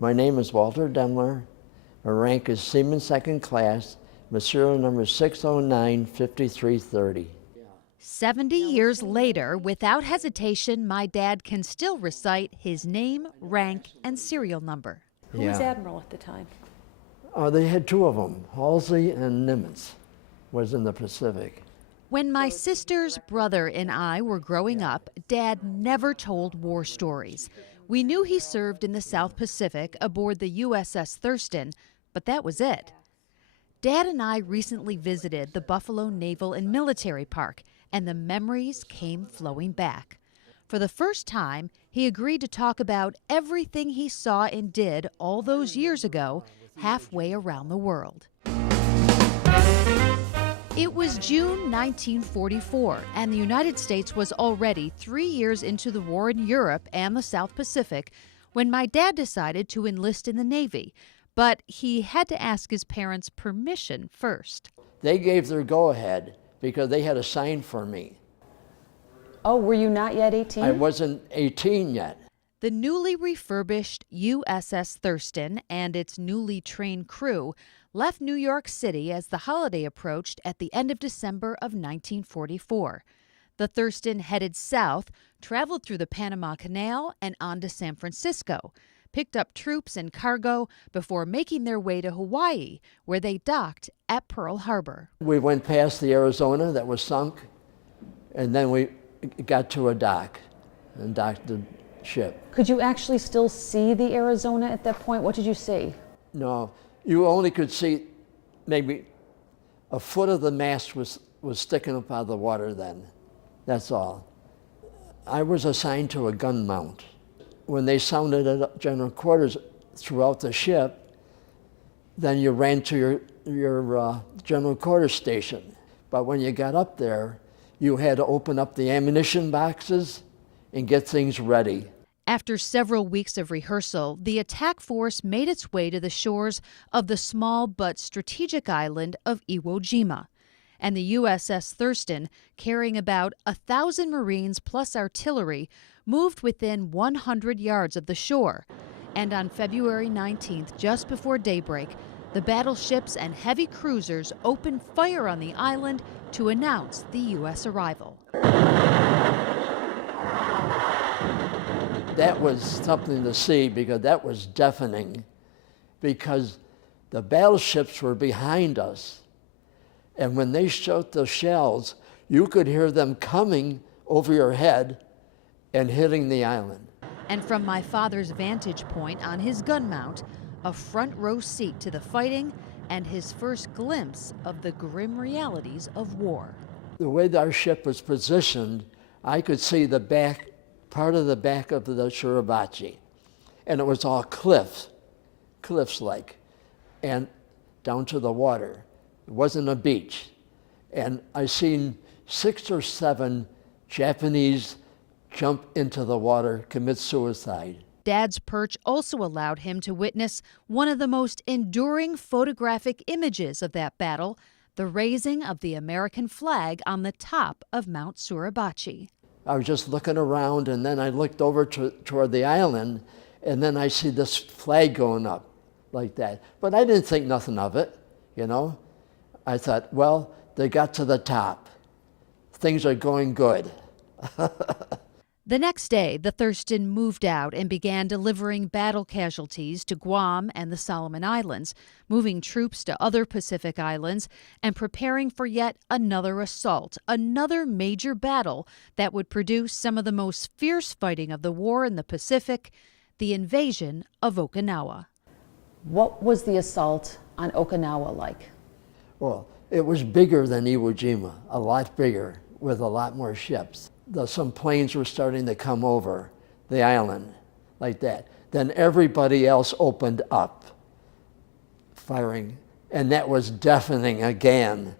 My name is Walter Demler. My rank is Seaman Second Class. My serial number is 609-5330. 70 years later, without hesitation, my dad can still recite his name, rank, and serial number. Who was Admiral at the time? They had two of them, Halsey and Nimitz was in the Pacific. When my sister's brother and I were growing up, Dad never told war stories. We knew he served in the South Pacific aboard the USS Thurston, but that was it. Dad and I recently visited the Buffalo Naval and Military Park, and the memories came flowing back. For the first time, he agreed to talk about everything he saw and did all those years ago, halfway around the world. It was June 1944, and the United States was already 3 years into the war in Europe and the South Pacific when my dad decided to enlist in the Navy, but he had to ask his parents' permission first. They gave their go-ahead because they had a sign for me. Oh, were you not yet 18? I wasn't 18 yet. The newly refurbished USS Thurston and its newly trained crew left New York City as the holiday approached at the end of December of 1944. The Thurston headed south, traveled through the Panama Canal and on to San Francisco, picked up troops and cargo before making their way to Hawaii, where they docked at Pearl Harbor. We went past the Arizona that was sunk, and then we got to a dock and docked the ship. Could you actually still see the Arizona at that point? What did you see? No, you only could see maybe a foot of the mast was sticking up out of the water then. That's all. I was assigned to a gun mount. When they sounded at general quarters throughout the ship, then you ran to your general quarters station. But when you got up there, you had to open up the ammunition boxes and get things ready. After several weeks of rehearsal, the attack force made its way to the shores of the small but strategic island of Iwo Jima. And the USS Thurston, carrying about 1,000 Marines plus artillery, moved within 100 yards of the shore. And on February 19th, just before daybreak, the battleships and heavy cruisers opened fire on the island to announce the U.S. arrival. That was something to see because that was deafening, because the battleships were behind us. And when they shot the shells, you could hear them coming over your head and hitting the island. And from my father's vantage point on his gun mount, a front row seat to the fighting and his first glimpse of the grim realities of war. The way that our ship was positioned, I could see the back, part of the back of the Shirabachi. And it was all cliffs-like, and down to the water. It wasn't a beach. And I seen 6 or 7 Japanese jump into the water, commit suicide. Dad's perch also allowed him to witness one of the most enduring photographic images of that battle, the raising of the American flag on the top of Mount Suribachi. I was just looking around, and then I looked over toward the island, and then I see this flag going up like that. But I didn't think nothing of it, you know. I thought, well, they got to the top. Things are going good. The next day, the Thurston moved out and began delivering battle casualties to Guam and the Solomon Islands, moving troops to other Pacific islands, and preparing for yet another assault, another major battle that would produce some of the most fierce fighting of the war in the Pacific, the invasion of Okinawa. What was the assault on Okinawa like? Well, it was bigger than Iwo Jima, a lot bigger, with a lot more ships. Some planes were starting to come over the island like that. Then everybody else opened up, firing, and that was deafening again.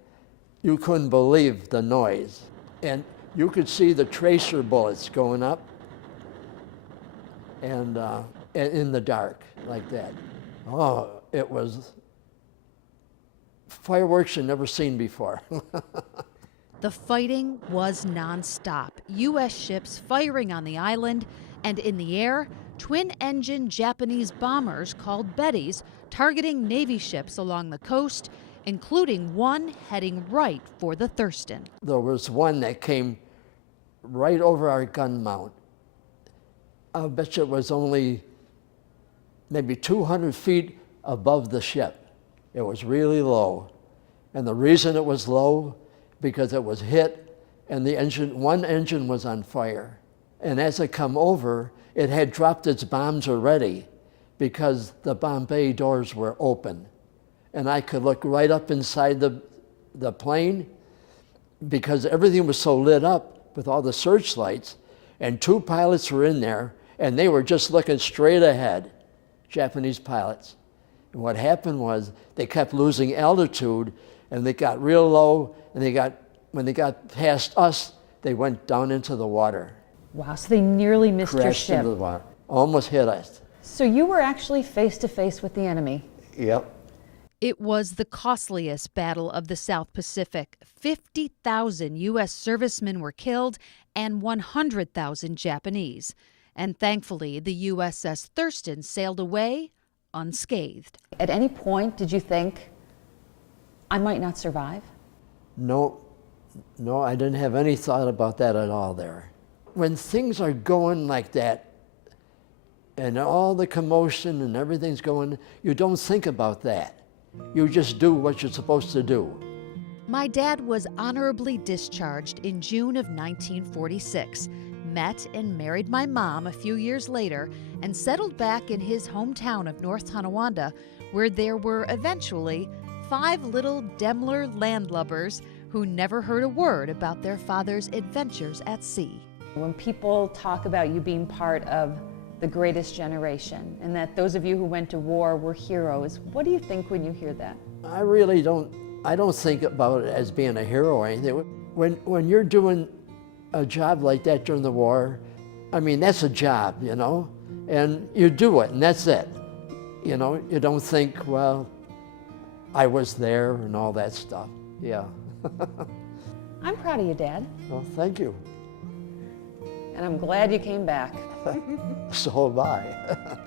You couldn't believe the noise. And you could see the tracer bullets going up and in the dark like that. Oh, it was fireworks you'd never seen before. The fighting was nonstop. U.S. ships firing on the island, and in the air, twin-engine Japanese bombers called Bettys targeting Navy ships along the coast, including one heading right for the Thurston. There was one that came right over our gun mount. I bet you it was only maybe 200 feet above the ship. It was really low. And the reason it was low, because it was hit and one engine was on fire. And as it come over, it had dropped its bombs already because the bomb bay doors were open. And I could look right up inside the plane because everything was so lit up with all the searchlights, and 2 pilots were in there, and they were just looking straight ahead, Japanese pilots. And what happened was they kept losing altitude, and they got real low, and when they got past us, they went down into the water. Wow, so they nearly missed your Crashed ship. into the water, almost hit us. So you were actually face to face with the enemy. Yep. It was the costliest battle of the South Pacific. 50,000 U.S. servicemen were killed and 100,000 Japanese. And thankfully, the USS Thurston sailed away unscathed. At any point, did you think, I might not survive? No, I didn't have any thought about that at all there. When things are going like that, and all the commotion and everything's going, you don't think about that. You just do what you're supposed to do. My dad was honorably discharged in June of 1946, met and married my mom a few years later, and settled back in his hometown of North Tonawanda, where there were eventually 5 little Demler landlubbers who never heard a word about their father's adventures at sea. When people talk about you being part of the greatest generation, and that those of you who went to war were heroes, what do you think when you hear that? I really don't think about it as being a hero or anything. When you're doing a job like that during the war, I mean, that's a job, you know, and you do it, and that's it. You know, you don't think, well, I was there and all that stuff. Yeah. I'm proud of you, Dad. Well, thank you. And I'm glad you came back. So have I.